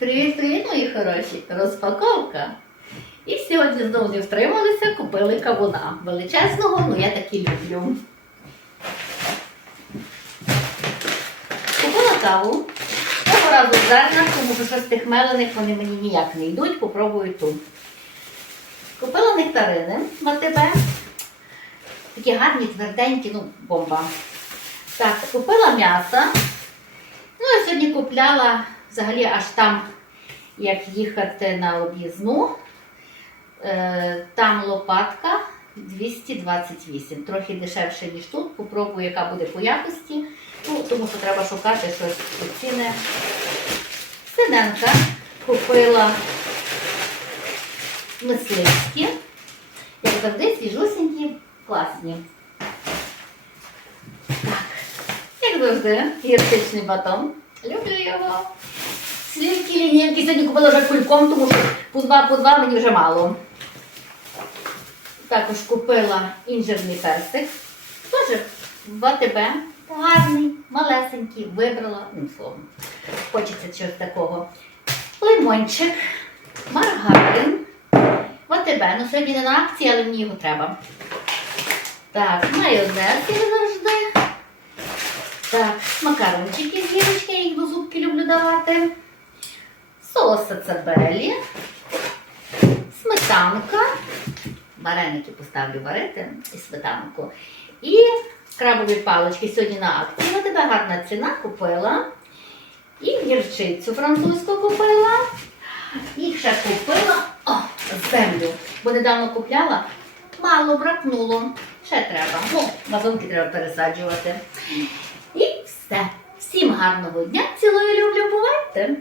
Привіт-привіт, мої хороші! Розпаковка. І сьогодні знову не втрималися, купили кавуна. Величезного, ну я таки люблю. Купила каву. Цього разу в зернах, тому що з тих мелених вони мені ніяк не йдуть, попробую ту. Купила нектарини в АТБ. Такі гарні, тверденькі, ну, бомба. Так, купила м'ясо. Ну, я сьогодні купляла взагалі аж там, як їхати на об'їзну. Е, там лопатка 228. Трохи дешевше, ніж тут. Попробую, яка буде по якості. Ну, тому що треба шукати щось ціни. Синенка купила мисливські. Як завжди, свіжусінькі, класні. Так, як завжди, гірчичний батон. Люблю його. Слівки сьогодні купила вже кульком, тому що по два, по два мені вже мало. Також купила інжирний персик. Теж в АТБ. Гарний, малесенький, вибрала. Ну, словом, хочеться чогось такого. Лимончик, маргарин. В АТБ. Ну, сьогодні не на акції, але мені його треба. Так, майонез, як завжди. Так, макарончики з гірочки, я їх до зубки люблю давати. Сацабелі. Сметанка. Вареники поставлю варити і сметанку. І крабові палички сьогодні на акції. На тебе гарна ціна купила. І гірчицю французьку купила. І ще купила о, землю. Бо недавно купляла, мало бракнуло. Ще треба. Ну, вазонки треба пересаджувати. І все. Всім гарного дня. Цілую люблю. Бувайте!